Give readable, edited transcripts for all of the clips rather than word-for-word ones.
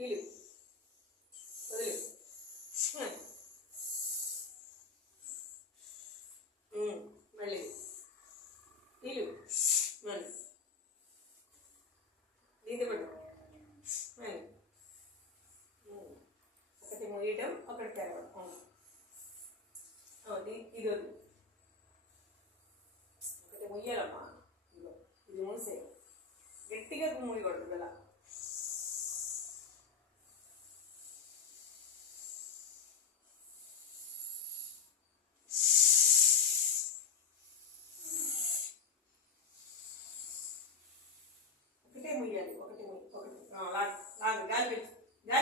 peel వదిలి మళ్ళీ peel మళ్ళీ దీని పట్టు మళ్ళీ ఒకటి మొయ్యడం ఒకటి తెరవడం ఇది వద్దు ఒకటి మొయ్యాలమ్మా ఇది మూసే గట్టిగా మూయకూడదు కదా ఒకటే ముయ్యాలి ఒకటి లాగు గాలి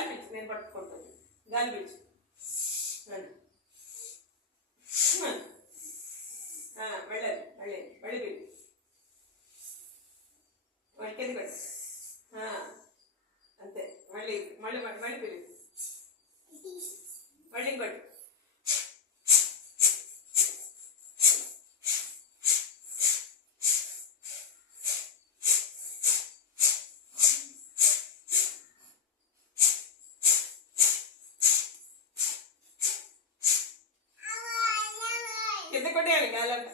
పీల్చు నేను పట్టుకుంటుంది గాలి పీల్చు వెళ్ళాలి మళ్ళీ మళ్ళీ పీలు కింద పెట్టు అంతే మళ్ళీ మళ్ళీ మళ్ళీ పీలు మళ్ళీ ఇంకోటి కింద కొట్టేయాలి గాలంట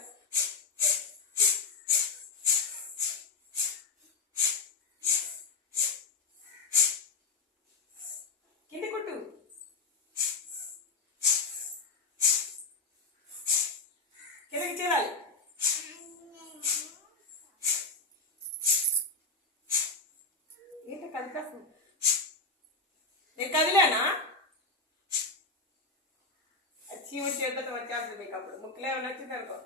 కింద కొట్టు కిందకి చేరాలి ఏంటో కదిలేస్తుంది నేను కదిలేనా చీమ చేద్దట వచ్చేస్తుంది మీకు అప్పుడు ముక్కులో ఏమైనా వచ్చింది అనుకో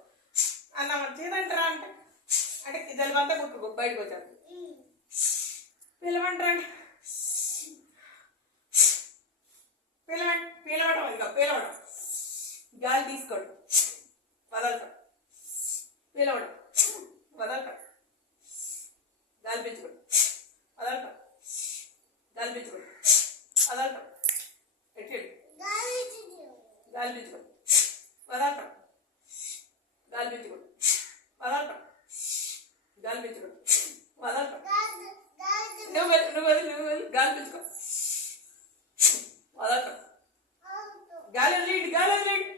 అన్న వచ్చేదంటారా అంటే అంటే జలుబంతా ముక్కు బయటకు వచ్చాను పిలవంటారా పిలవడం ఇక పిలవడం గాలి తీసుకోండి వదలటం పిలవడం వదలటం గాలి పెంచుకోండి వదలటం గాలి పెంచుకోండి వదలటం ఎట్టండి గాలి పెంచుకోండి వదలటం గాలి పెంచుకోండి వదలటం గాలి పెంచుకోండి వదలటం నువ్వు గాలి పెంచుకో వదలటం గాలి వదిలేయండి